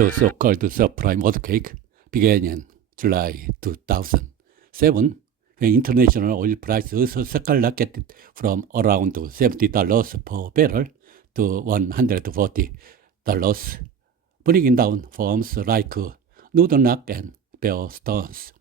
The so-called subprime earthquake began in July 2007 when international oil prices skyrocketed from around $70 per barrel to $140, bringing down firms like Northern Rock and Bear Stearns.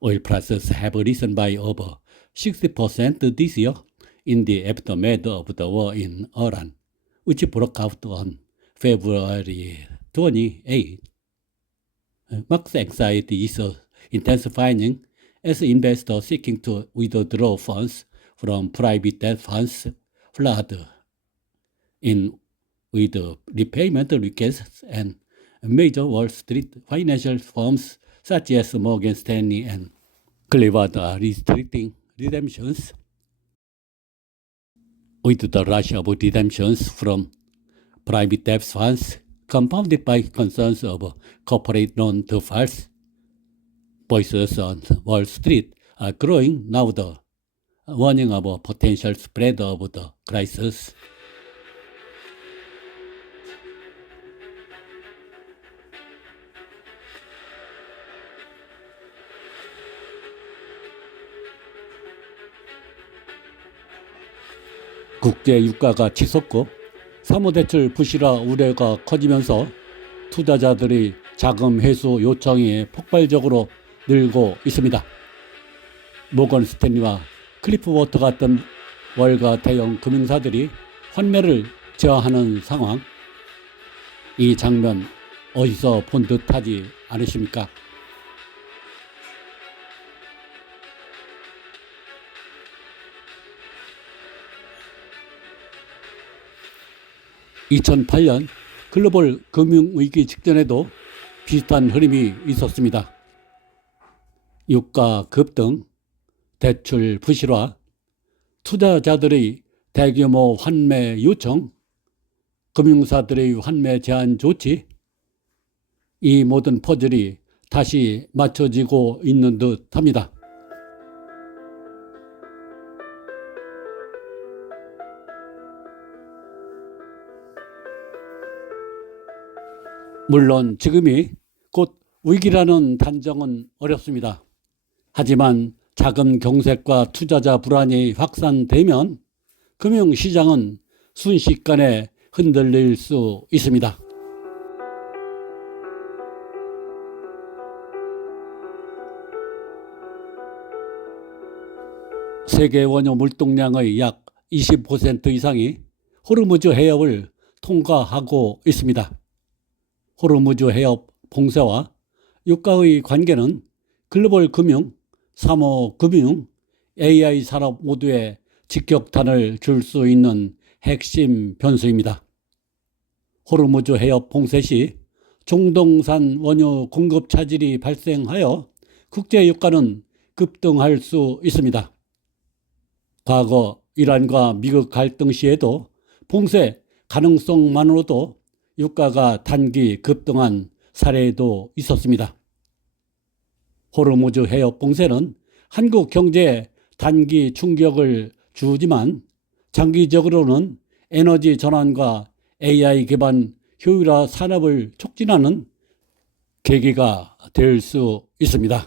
Oil prices have risen by over 60% this year in the aftermath of the war in Iran, which broke out on February 28. Market anxiety is intensifying as investors seeking to withdraw funds from private debt funds flood in with repayment requests, and major Wall Street financial firms such as Morgan Stanley and Cleveland are restricting redemptions. With the rush of redemptions from private debt funds compounded by concerns of corporate loan defaults, voices on Wall Street are growing now, the warning of a potential spread of the crisis. 국제 유가가 치솟고 사모대출 부실화 우려가 커지면서 투자자들의 자금 회수 요청이 폭발적으로 늘고 있습니다. 모건 스탠리와 클리프워터 같은 월가 대형 금융사들이 환매를 저하하는 상황, 이 장면 어디서 본 듯하지 않으십니까? (2008년) 글로벌 금융위기 직전에도 비슷한 흐름이 있었습니다. 유가 급등, 대출 부실화, 투자자들의 대규모 환매 요청, 금융사들의 환매 제한 조치, 이 모든 퍼즐이 다시 맞춰지고 있는 듯합니다. 물론 지금이 곧 위기라는 단정은 어렵습니다. 하지만 자금 경색과 투자자 불안이 확산되면 금융시장은 순식간에 흔들릴 수 있습니다. 세계 원유 물동량의 약 20% 이상이 호르무즈 해협을 통과하고 있습니다. 호르무즈 해협 봉쇄와 유가의 관계는 글로벌 금융, 사모금융, AI 산업 모두에 직격탄을 줄 수 있는 핵심 변수입니다. 호르무즈 해협 봉쇄 시 중동산 원유 공급 차질이 발생하여 국제 유가는 급등할 수 있습니다. 과거 이란과 미국 갈등 시에도 봉쇄 가능성만으로도 유가가 단기 급등한 사례도 있었습니다. 호르무즈 해협 봉쇄는 한국 경제에 단기 충격을 주지만 장기적으로는 에너지 전환과 AI 기반 효율화 산업을 촉진하는 계기가 될 수 있습니다.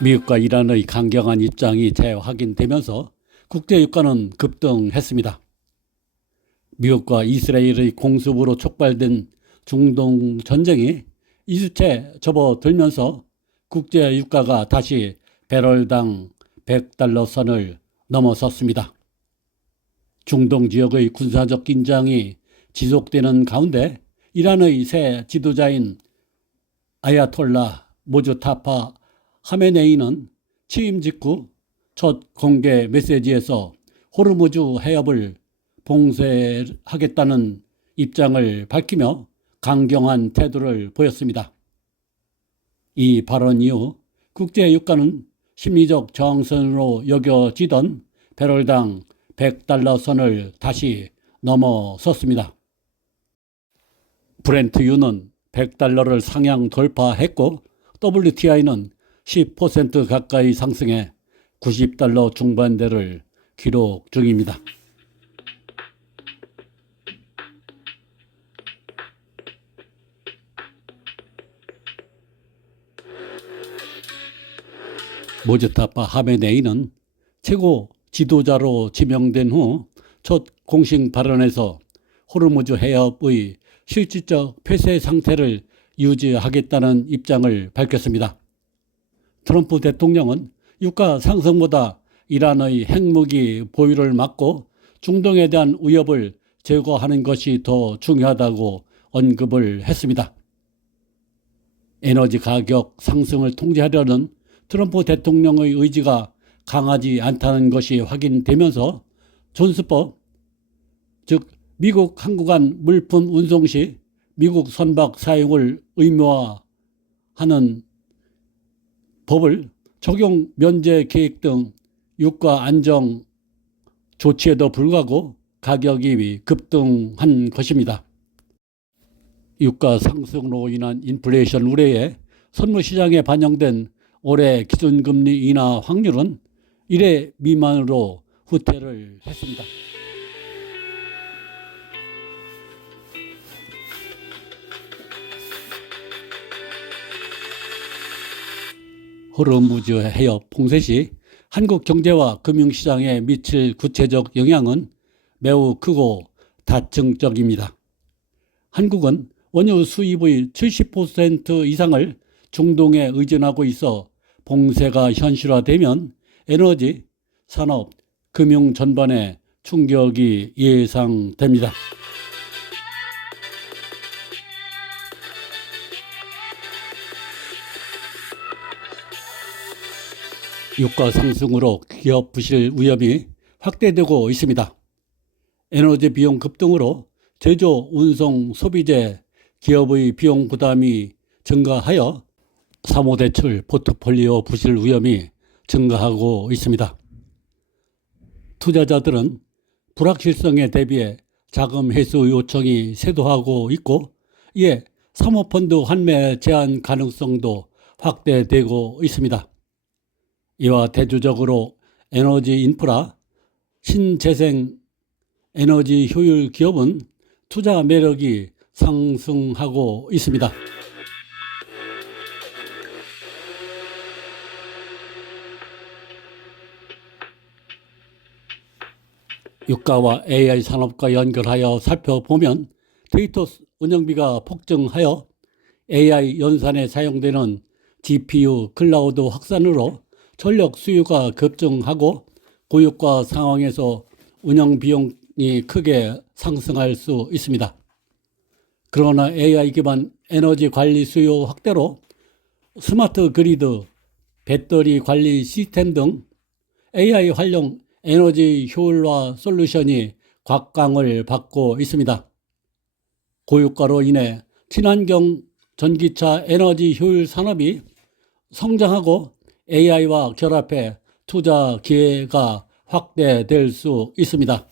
미국과 이란의 강경한 입장이 재확인되면서 국제 유가는 급등했습니다. 미국과 이스라엘의 공습으로 촉발된 중동 전쟁이 2주째 접어들면서 국제 유가가 다시 배럴당 $100 선을 넘어섰습니다. 중동 지역의 군사적 긴장이 지속되는 가운데 이란의 새 지도자인 아야톨라 모주타파 하메네이는 취임 직후 첫 공개 메시지에서 호르무즈 해협을 봉쇄하겠다는 입장을 밝히며 강경한 태도를 보였습니다. 이 발언 이후 국제 유가는 심리적 저항선으로 여겨지던 배럴당 $100 선을 다시 넘어섰습니다. 브렌트유는 $100를 상향 돌파했고 WTI는 10% 가까이 상승해 $90 중반대를 기록 중입니다. 모즈타파 하메네이는 최고 지도자로 지명된 후 첫 공식 발언에서 호르무즈 해협의 실질적 폐쇄 상태를 유지하겠다는 입장을 밝혔습니다. 트럼프 대통령은 유가 상승보다 이란의 핵무기 보유를 막고 중동에 대한 위협을 제거하는 것이 더 중요하다고 언급을 했습니다. 에너지 가격 상승을 통제하려는 트럼프 대통령의 의지가 강하지 않다는 것이 확인되면서 존스법, 즉 미국 항구간 물품 운송 시 미국 선박 사용을 의무화하는 법을 적용 면제 계획 등 유가 안정 조치에도 불구하고 가격이 급등한 것입니다. 유가 상승으로 인한 인플레이션 우려에 선물시장에 반영된 올해 기준금리 인하 확률은 1회 미만으로 후퇴를 했습니다. 호르무즈 해협 봉쇄 시 한국 경제와 금융시장에 미칠 구체적 영향은 매우 크고 다층적입니다. 한국은 원유 수입의 70% 이상을 중동에 의존하고 있어 봉쇄가 현실화되면 에너지, 산업, 금융 전반에 충격이 예상됩니다. 유가 상승으로 기업 부실 위험이 확대되고 있습니다. 에너지 비용 급등으로 제조, 운송, 소비재, 기업의 비용 부담이 증가하여 사모대출 포트폴리오 부실 위험이 증가하고 있습니다. 투자자들은 불확실성에 대비해 자금 회수 요청이 쇄도하고 있고 이에 사모펀드 환매 제한 가능성도 확대되고 있습니다. 이와 대조적으로 에너지 인프라, 신재생 에너지 효율 기업은 투자 매력이 상승하고 있습니다. 유가와 AI 산업과 연결하여 살펴보면 데이터 운영비가 폭증하여 AI 연산에 사용되는 GPU 클라우드 확산으로 전력 수요가 급증하고 고유가 상황에서 운영 비용이 크게 상승할 수 있습니다. 그러나 AI 기반 에너지 관리 수요 확대로 스마트 그리드, 배터리 관리 시스템 등 AI 활용 에너지 효율화 솔루션이 곽광을 받고 있습니다. 고유가로 인해 친환경 전기차 에너지 효율 산업이 성장하고 AI와 결합해 투자 기회가 확대될 수 있습니다.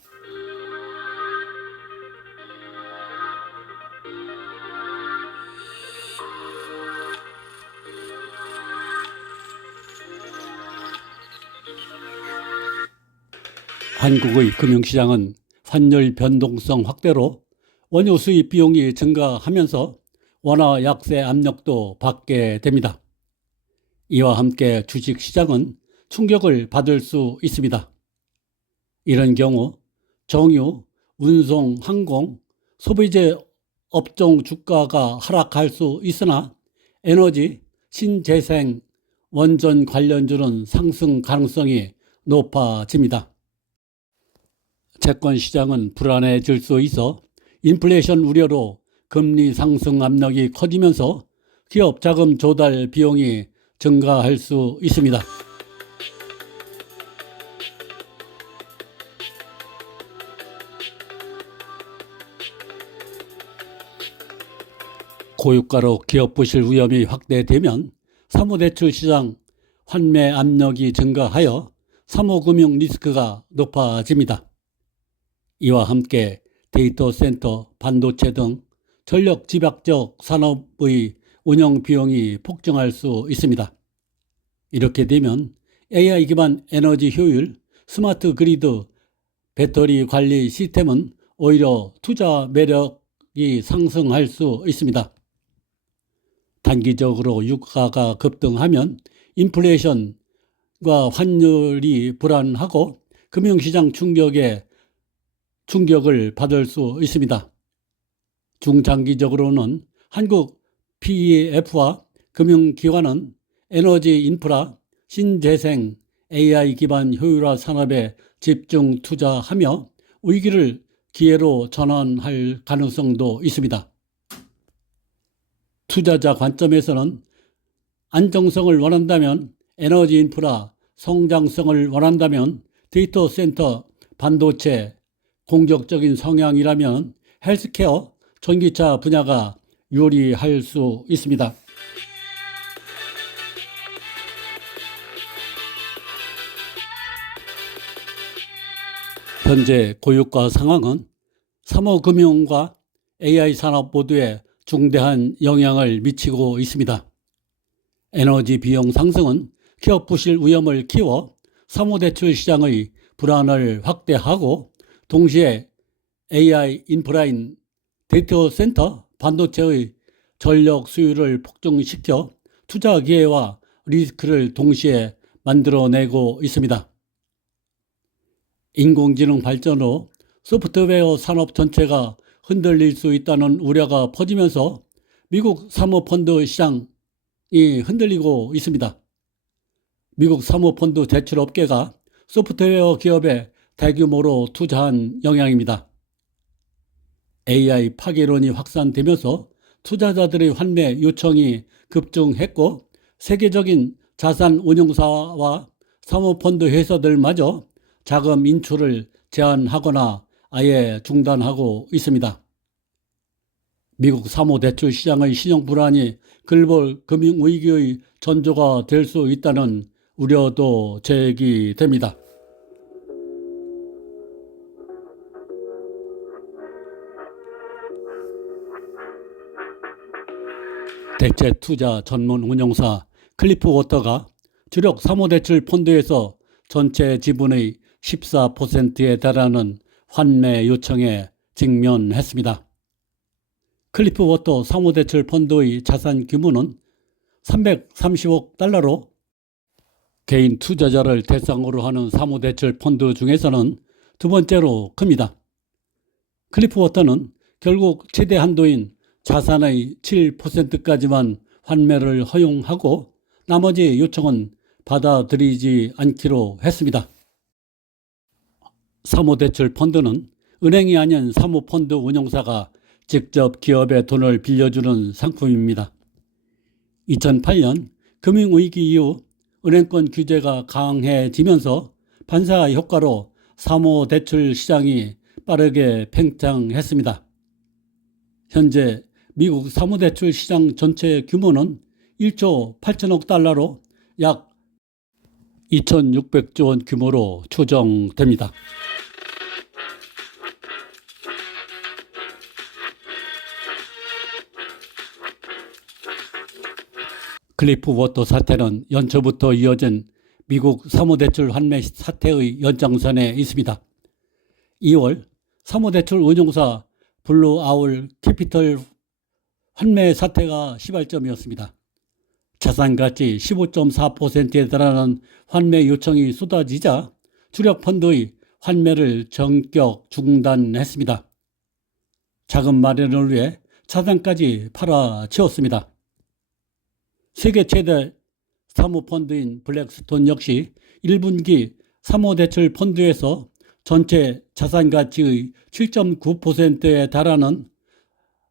한국의 금융시장은 환율 변동성 확대로 원유 수입 비용이 증가하면서 원화 약세 압력도 받게 됩니다. 이와 함께 주식시장은 충격을 받을 수 있습니다. 이런 경우 정유, 운송, 항공, 소비재 업종 주가가 하락할 수 있으나 에너지, 신재생, 원전 관련주는 상승 가능성이 높아집니다. 채권 시장은 불안해질 수 있어 인플레이션 우려로 금리 상승 압력이 커지면서 기업 자금 조달 비용이 증가할 수 있습니다. 고유가로 기업 부실 위험이 확대되면 사모대출 시장 환매 압력이 증가하여 사모금융 리스크가 높아집니다. 이와 함께 데이터 센터, 반도체 등 전력 집약적 산업의 운영 비용이 폭증할 수 있습니다. 이렇게 되면 AI 기반 에너지 효율, 스마트 그리드, 배터리 관리 시스템은 오히려 투자 매력이 상승할 수 있습니다. 단기적으로 유가가 급등하면 인플레이션과 환율이 불안하고 금융시장 충격을 받을 수 있습니다. 중장기적으로는 한국 PEF와 금융기관은 에너지 인프라, 신재생, AI 기반 효율화 산업에 집중 투자하며 위기를 기회로 전환할 가능성도 있습니다. 투자자 관점에서는 안정성을 원한다면 에너지 인프라, 성장성을 원한다면 데이터 센터, 반도체, 공격적인 성향이라면 헬스케어, 전기차 분야가 유리할 수 있습니다. 현재 고유가 상황은 사모금융과 AI 산업 모두에 중대한 영향을 미치고 있습니다. 에너지 비용 상승은 기업 부실 위험을 키워 사모대출 시장의 불안을 확대하고 동시에 AI 인프라인 데이터 센터, 반도체의 전력 수요를 폭증시켜 투자 기회와 리스크를 동시에 만들어내고 있습니다. 인공지능 발전으로 소프트웨어 산업 전체가 흔들릴 수 있다는 우려가 퍼지면서 미국 사모펀드 시장이 흔들리고 있습니다. 미국 사모펀드 대출업계가 소프트웨어 기업에 대규모로 투자한 영향입니다. AI 파괴론이 확산되면서 투자자들의 환매 요청이 급증했고 세계적인 자산 운용사와 사모펀드 회사들마저 자금 인출을 제한하거나 아예 중단하고 있습니다. 미국 사모대출 시장의 신용 불안이 글로벌 금융위기의 전조가 될 수 있다는 우려도 제기됩니다. 대체 투자 전문 운용사 클리프워터가 주력 사모대출 펀드에서 전체 지분의 14%에 달하는 환매 요청에 직면했습니다. 클리프워터 사모대출 펀드의 자산 규모는 330억 달러로 개인 투자자를 대상으로 하는 사모대출 펀드 중에서는 두 번째로 큽니다. 클리프워터는 결국 최대 한도인 자산의 7%까지만 환매를 허용하고 나머지 요청은 받아들이지 않기로 했습니다. 사모대출 펀드는 은행이 아닌 사모펀드 운용사가 직접 기업에 돈을 빌려주는 상품입니다. 2008년 금융위기 이후 은행권 규제가 강해지면서 반사 효과로 사모대출 시장이 빠르게 팽창했습니다. 현재 미국 사모대출 시장 전체 규모는 1조 8천억 달러로 약 2,600조 원 규모로 추정됩니다. 클리프워터 사태는 연초부터 이어진 미국 사모대출 환매 사태의 연장선에 있습니다. 2월 사모대출 운용사 블루아울 캐피털 환매 사태가 시발점이었습니다. 자산가치 15.4%에 달하는 환매 요청이 쏟아지자 주력 펀드의 환매를 전격 중단했습니다. 자금 마련을 위해 자산까지 팔아치웠습니다. 세계 최대 사모펀드인 블랙스톤 역시 1분기 사모대출 펀드에서 전체 자산가치의 7.9%에 달하는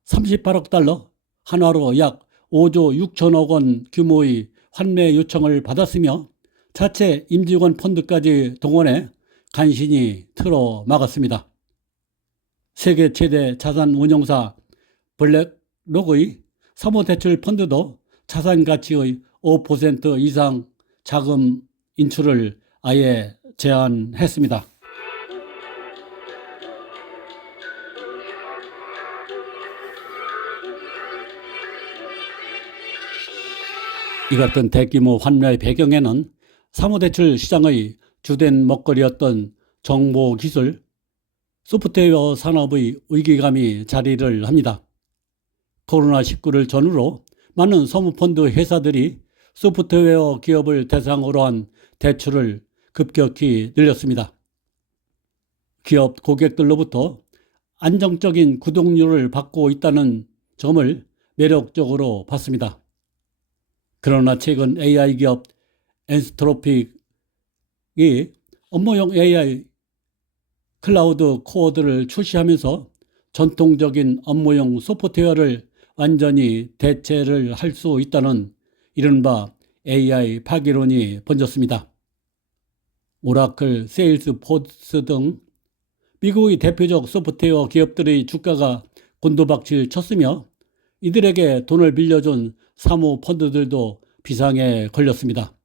38억 달러, 한화로 약 5조 6천억 원 규모의 환매 요청을 받았으며 자체 임직원 펀드까지 동원해 간신히 틀어막았습니다. 세계 최대 자산 운용사 블랙록의 사모대출 펀드도 자산가치의 5% 이상 자금 인출을 아예 제한했습니다. 이 같은 대규모 환매 배경에는 사무대출 시장의 주된 먹거리였던 정보기술, 소프트웨어 산업의 위기감이 자리를 합니다. 코로나19를 전후로 많은 사모펀드 회사들이 소프트웨어 기업을 대상으로 한 대출을 급격히 늘렸습니다. 기업 고객들로부터 안정적인 구독률을 받고 있다는 점을 매력적으로 봤습니다. 그러나 최근 AI 기업 엔스트로픽이 업무용 AI 클라우드 코어들을 출시하면서 전통적인 업무용 소프트웨어를 완전히 대체를 할 수 있다는 이른바 AI 파기론이 번졌습니다. 오라클, 세일스포스 등 미국의 대표적 소프트웨어 기업들의 주가가 곤두박질 쳤으며 이들에게 돈을 빌려준 사모펀드들도 비상에 걸렸습니다.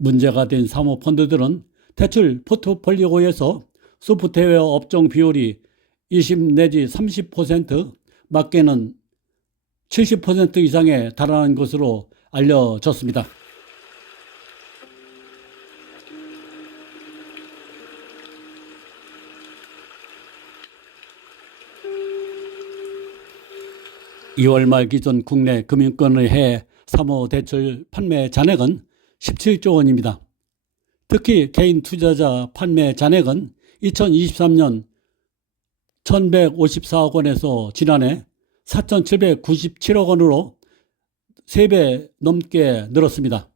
문제가 된 사모펀드들은 대출 포트폴리오에서 소프트웨어 업종 비율이 20 내지 30%, 많게는 70% 이상에 달하는 것으로 알려졌습니다. (2월) 말 기준 국내 금융권의 해외 사모대출 판매 잔액은 17조 원입니다. 특히 개인 투자자 판매 잔액은 2023년 1,154억 원에서 지난해 4,797억 원으로 3배 넘게 늘었습니다.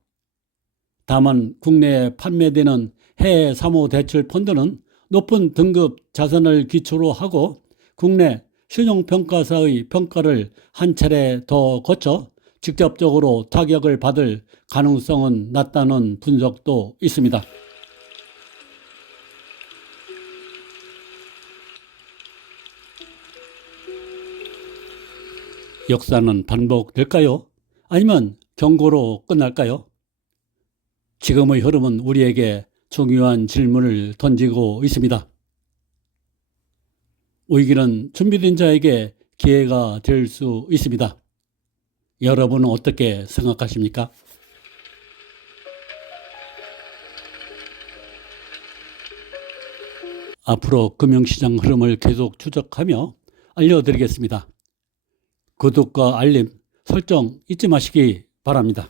다만 국내에 판매되는 해외 사모대출 펀드는 높은 등급 자산을 기초로 하고 국내 신용평가사의 평가를 한 차례 더 거쳐 직접적으로 타격을 받을 가능성은 낮다는 분석도 있습니다. 역사는 반복될까요? 아니면 경고로 끝날까요? 지금의 흐름은 우리에게 중요한 질문을 던지고 있습니다. 위기는 준비된 자에게 기회가 될 수 있습니다. 여러분은 어떻게 생각하십니까? 앞으로 금융시장 흐름을 계속 추적하며 알려드리겠습니다. 구독과 알림 설정 잊지 마시기 바랍니다.